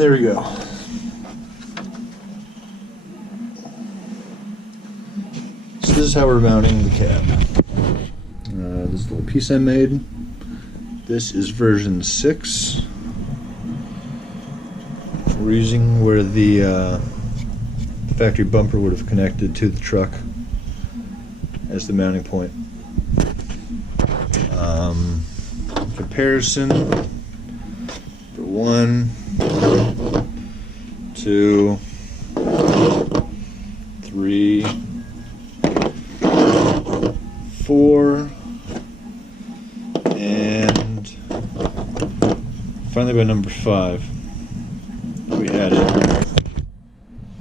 There we go. So this is how we're mounting the cab. This little piece I made. This is version 6. We're using where the factory bumper would have connected to the truck as the mounting point. Comparison for 1, 2, 3, 4, and finally by number 5 we had it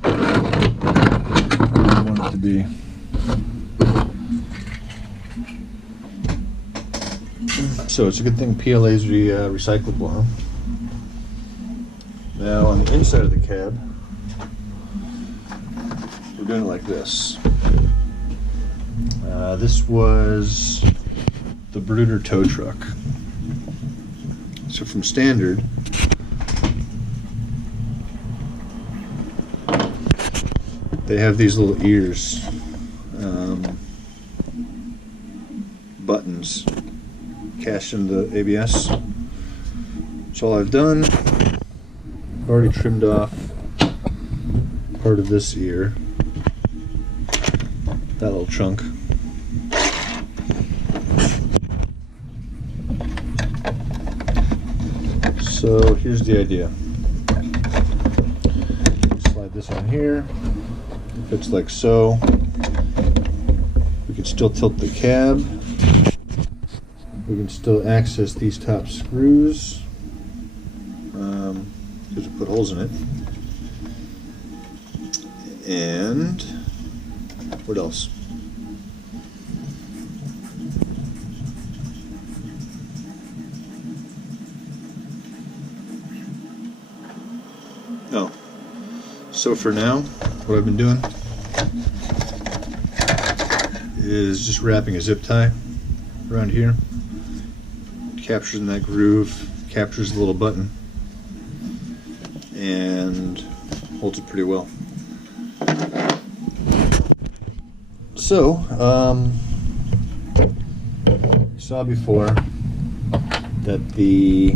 where we want it to be. So it's a good thing PLA's recyclable, huh? Now on the inside of the cab, we're doing it like this. This was the Bruder tow truck. So from standard, they have these little ears, buttons cast into the ABS. So all I've done, I've already trimmed off part of this ear, that little chunk. So here's the idea. Slide this on here. It fits like so. We can still tilt the cab. We can still access these top screws because we put holes in it. And what else? Oh, so for now, what I've been doing is just wrapping a zip tie around here. Captures in that groove, captures the little button, and holds it pretty well. So, you saw before that the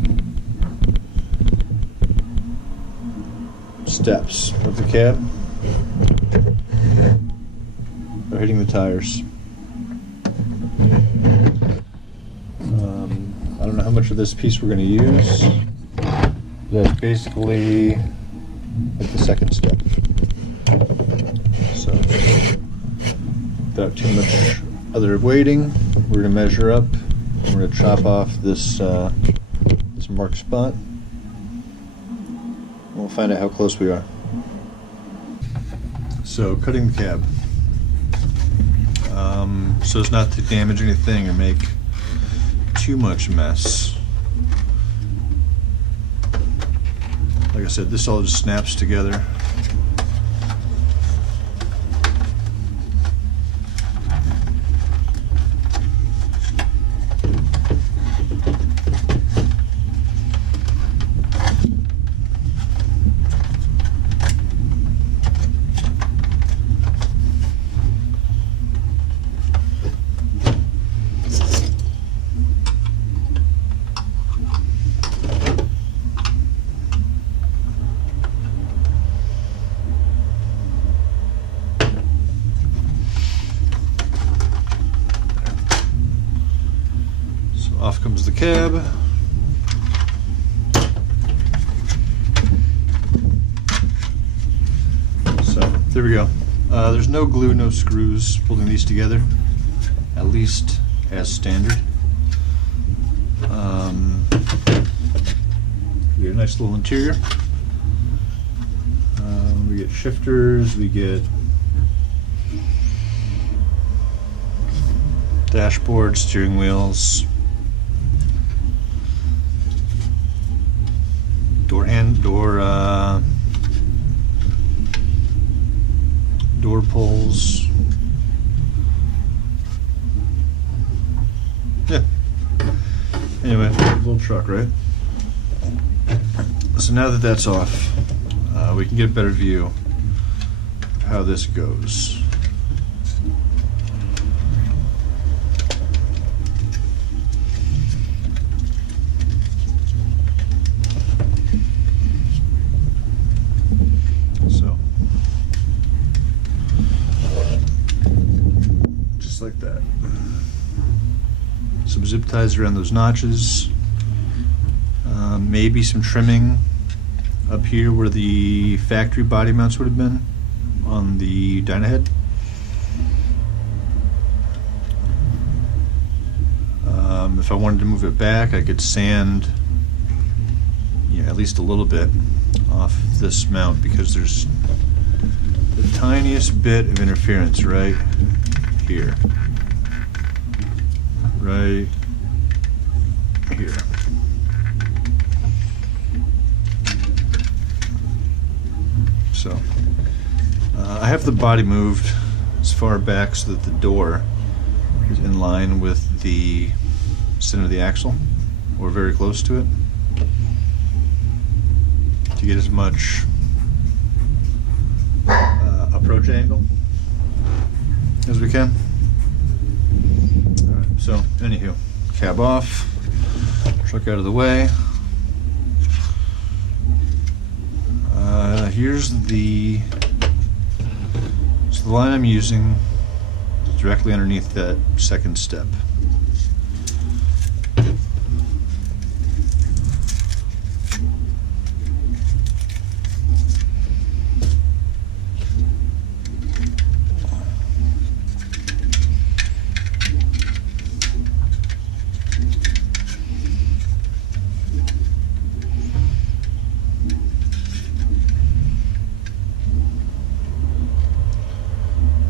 steps of the cab are hitting the tires. I don't know how much of this piece we're going to use. That's basically like the second step. So, without too much other waiting, we're going to measure up. We're going to chop off this this marked spot. We'll find out how close we are. So, cutting the cab. So as not to damage anything or make too much mess. Like I said, this all just snaps together. Off comes the cab. So there we go. There's no glue, no screws holding these together, at least as standard. We get a nice little interior. We get shifters, we get dashboard, steering wheels, door pulls. Yeah. Anyway, little truck, right? So now that that's off, we can get a better view of how this goes. So, just like that. Some zip ties around those notches. Maybe some trimming up here where the factory body mounts would have been on the Dynahead. If I wanted to move it back, I could sand, at least a little bit off this mount, because there's the tiniest bit of interference right here. Right here. So I have the body moved as far back so that the door is in line with the center of the axle, or very close to it, to get as much approach angle as we can. All right, so anywho, cab off, truck out of the way. Here's the line I'm using directly underneath that second step.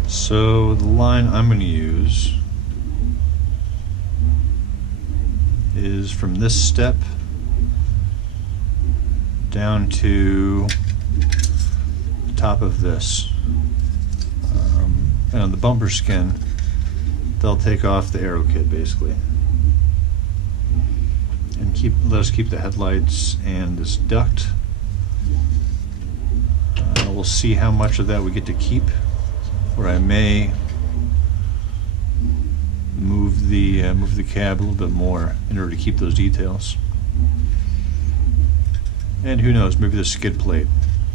So the line I'm going to use is from this step down to the top of this. And on the bumper skin, they'll take off the aero kit basically, and let us keep the headlights and this duct. We'll see how much of that we get to keep, where I may move the cab a little bit more in order to keep those details. And who knows, maybe the skid plate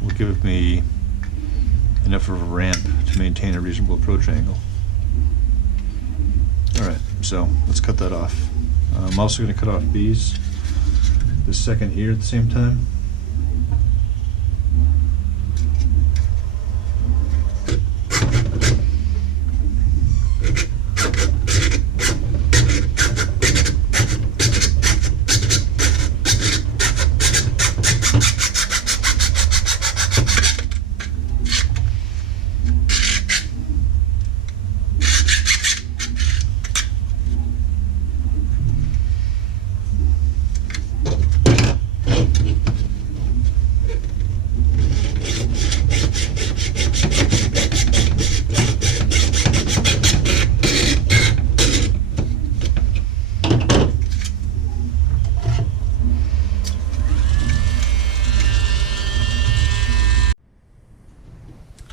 will give me enough of a ramp to maintain a reasonable approach angle. Alright, so let's cut that off. I'm also going to cut off these, this second ear at the same time.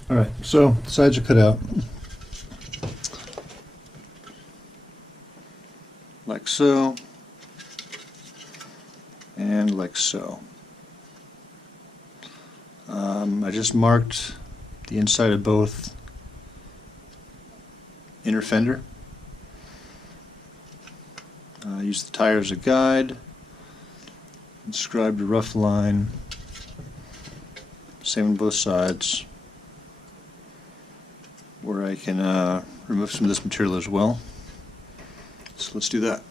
Alright, so the sides are cut out. Like so. And like so. I just marked the inside of both inner fender. Used the tire as a guide. Described a rough line. Same on both sides, where I can remove some of this material as well. So let's do that.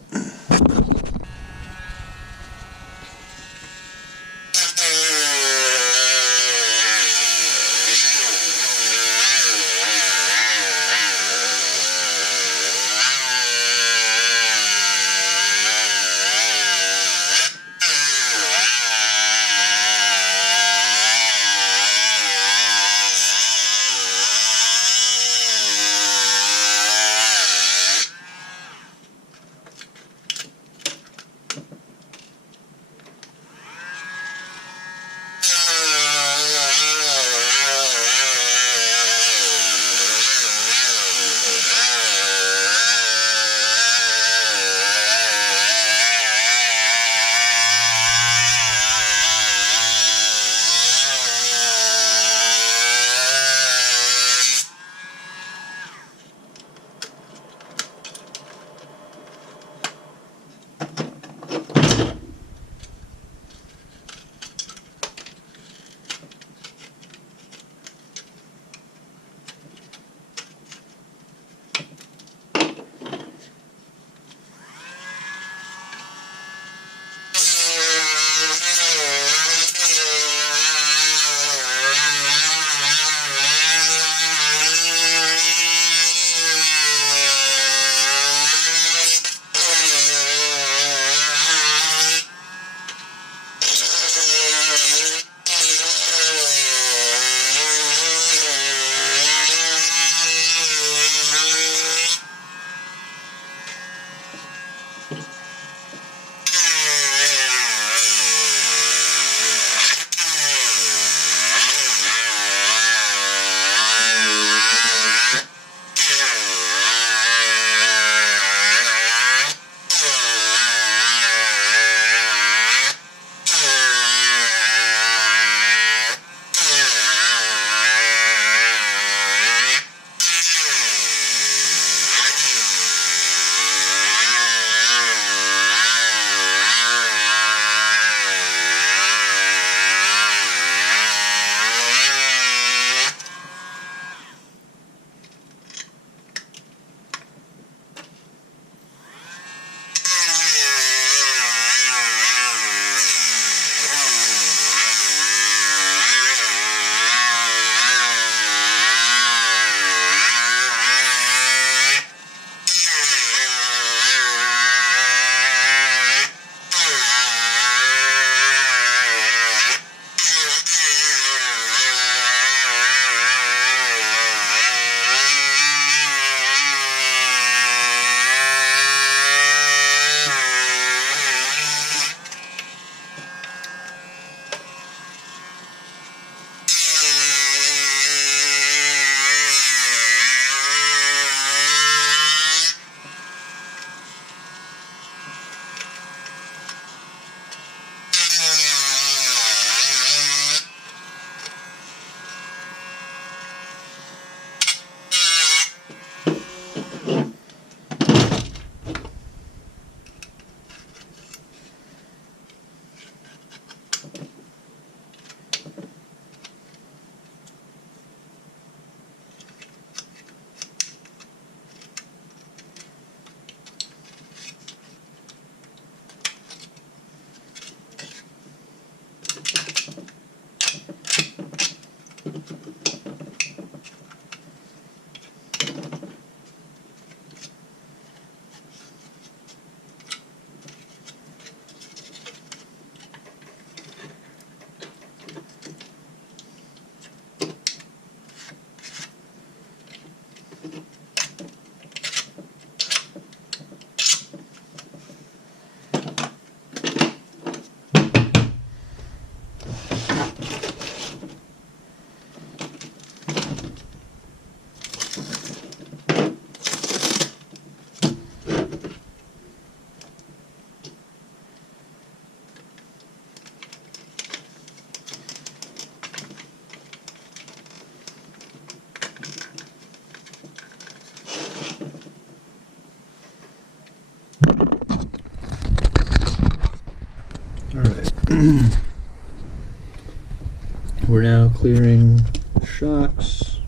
We're now clearing the shocks.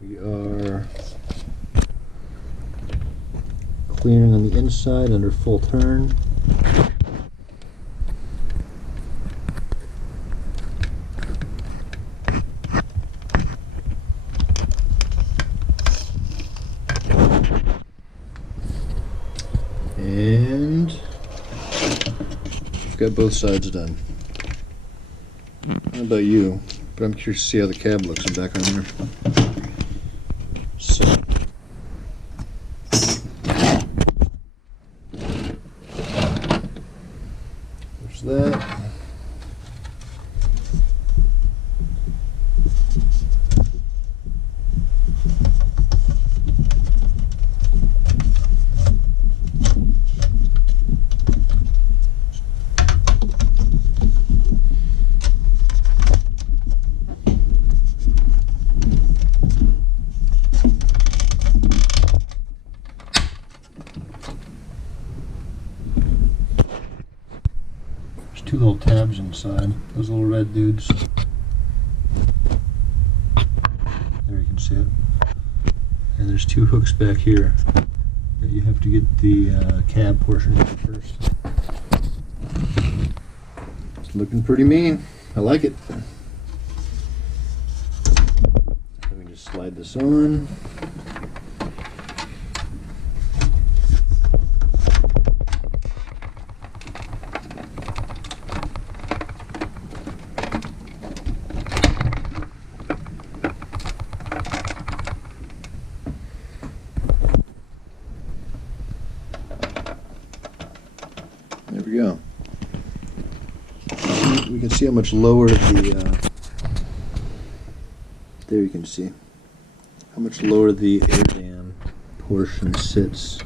We are clearing on the inside under full turn. And we've got both sides done. I don't know about you, but I'm curious to see how the cab looks in back on there. So, there's that. Two little tabs inside, those little red dudes. There you can see it. And there's two hooks back here that you have to get the cab portion in first. It's looking pretty mean. I like it. Let me just slide this on. There we go. We can see how much lower the, there you can see how much lower the air dam portion sits